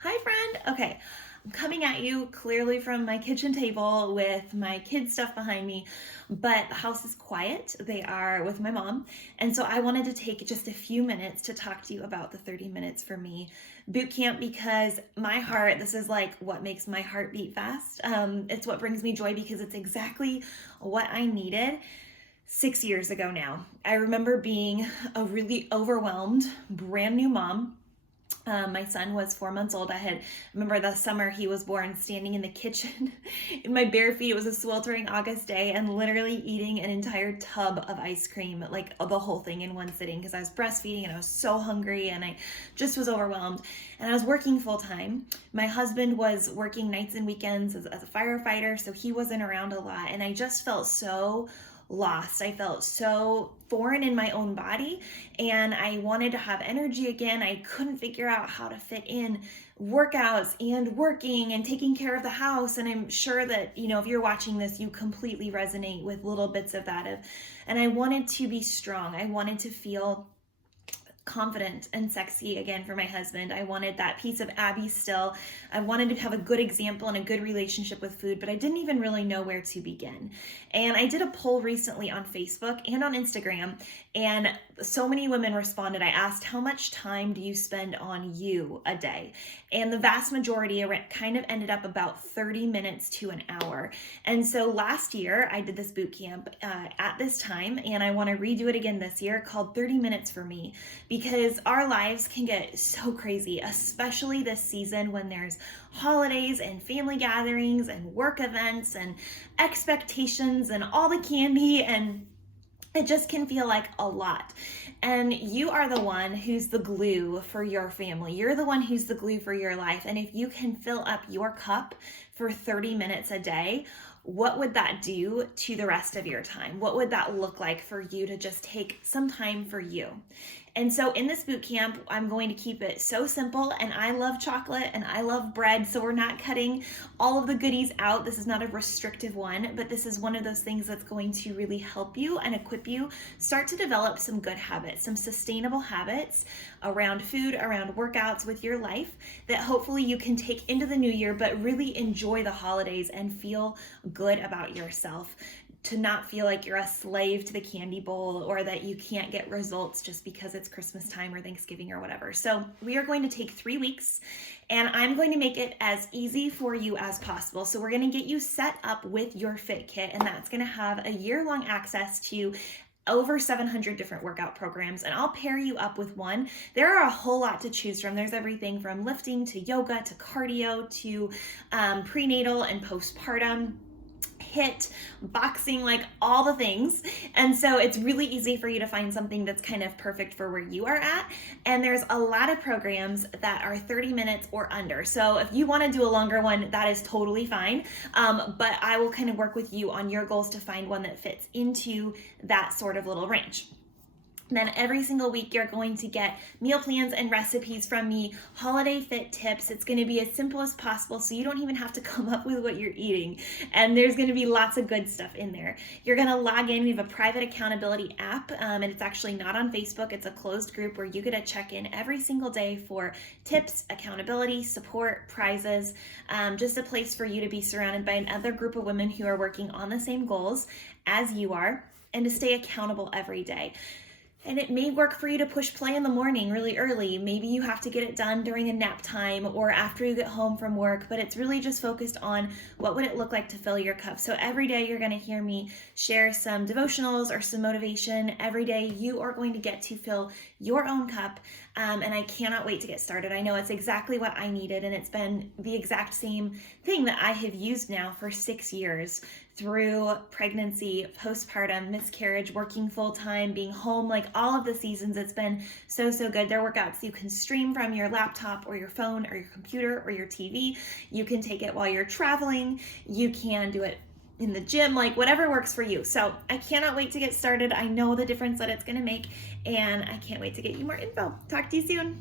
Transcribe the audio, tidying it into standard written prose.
Hi, friend. Okay, I'm coming at you clearly from my kitchen table with my kids' stuff behind me, but the house is quiet. They are with my mom. And so I wanted to take just a few minutes to talk to you about the 30 minutes for me boot camp because my heart, this is like what makes my heart beat fast. It's what brings me joy because it's exactly what I needed 6 years ago now. I remember being a really overwhelmed, brand new mom. My son was 4 months old. Remember the summer he was born, standing in the kitchen in my bare feet. It was a sweltering August day and literally eating an entire tub of ice cream, like the whole thing in one sitting because I was breastfeeding and I was so hungry and I just was overwhelmed. And I was working full time. My husband was working nights and weekends as a firefighter, so he wasn't around a lot. And I just felt so lost. I felt so foreign in my own body and I wanted to have energy again. I couldn't figure out how to fit in workouts and working and taking care of the house. And I'm sure that, if you're watching this, you completely resonate with little bits of that. And I wanted to be strong. I wanted to feel confident and sexy again for my husband. I wanted that piece of Abby still. I wanted to have a good example and a good relationship with food, but I didn't even really know where to begin. And I did a poll recently on Facebook and on Instagram, and so many women responded. I asked, how much time do you spend on you a day? And the vast majority kind of ended up about 30 minutes to an hour. And so last year I did this boot camp at this time, and I want to redo it again this year, called 30 Minutes for Me, because our lives can get so crazy, especially this season when there's holidays and family gatherings and work events and expectations and all the candy, and it just can feel like a lot. And you are the one who's the glue for your family. You're the one who's the glue for your life. And if you can fill up your cup for 30 minutes a day, what would that do to the rest of your time? What would that look like for you to just take some time for you? And so in this boot camp, I'm going to keep it so simple, and I love chocolate and I love bread, so we're not cutting all of the goodies out. This is not a restrictive one, but this is one of those things that's going to really help you and equip you start to develop some good habits, some sustainable habits around food, around workouts with your life that hopefully you can take into the new year, but really enjoy the holidays and feel good about yourself, to not feel like you're a slave to the candy bowl or that you can't get results just because it's Christmas time or Thanksgiving or whatever. So we are going to take 3 weeks, and I'm going to make it as easy for you as possible. So we're going to get you set up with your fit kit, and that's going to have a year-long access to over 700 different workout programs, and I'll pair you up with one. There are a whole lot to choose from. There's everything from lifting to yoga to cardio to prenatal and postpartum, hit, boxing, like all the things. And so it's really easy for you to find something that's kind of perfect for where you are at. And there's a lot of programs that are 30 minutes or under. So if you want to do a longer one, that is totally fine. But I will kind of work with you on your goals to find one that fits into that sort of little range. Then every single week you're going to get meal plans and recipes from me, holiday fit tips. It's going to be as simple as possible so you don't even have to come up with what you're eating. And there's going to be lots of good stuff in there. You're going to log in. We have a private accountability app, and it's actually not on Facebook. It's a closed group where you get to check in every single day for tips, accountability, support, prizes, just a place for you to be surrounded by another group of women who are working on the same goals as you are, and to stay accountable every day. And it may work for you to push play in the morning really early. Maybe you have to get it done during a nap time or after you get home from work, but it's really just focused on what would it look like to fill your cup. So every day you're going to hear me share some devotionals or some motivation. Every day you are going to get to fill your own cup, and I cannot wait to get started. I know it's exactly what I needed, and it's been the exact same thing that I have used now for 6 years through pregnancy, postpartum, miscarriage, working full-time, being home, like all of the seasons. It's been so good. There are workouts you can stream from your laptop or your phone or your computer or your TV. You can take it while you're traveling. You can do it in the gym, like whatever works for you. So I cannot wait to get started. I know the difference that it's going to make, and I can't wait to get you more info. Talk to you soon.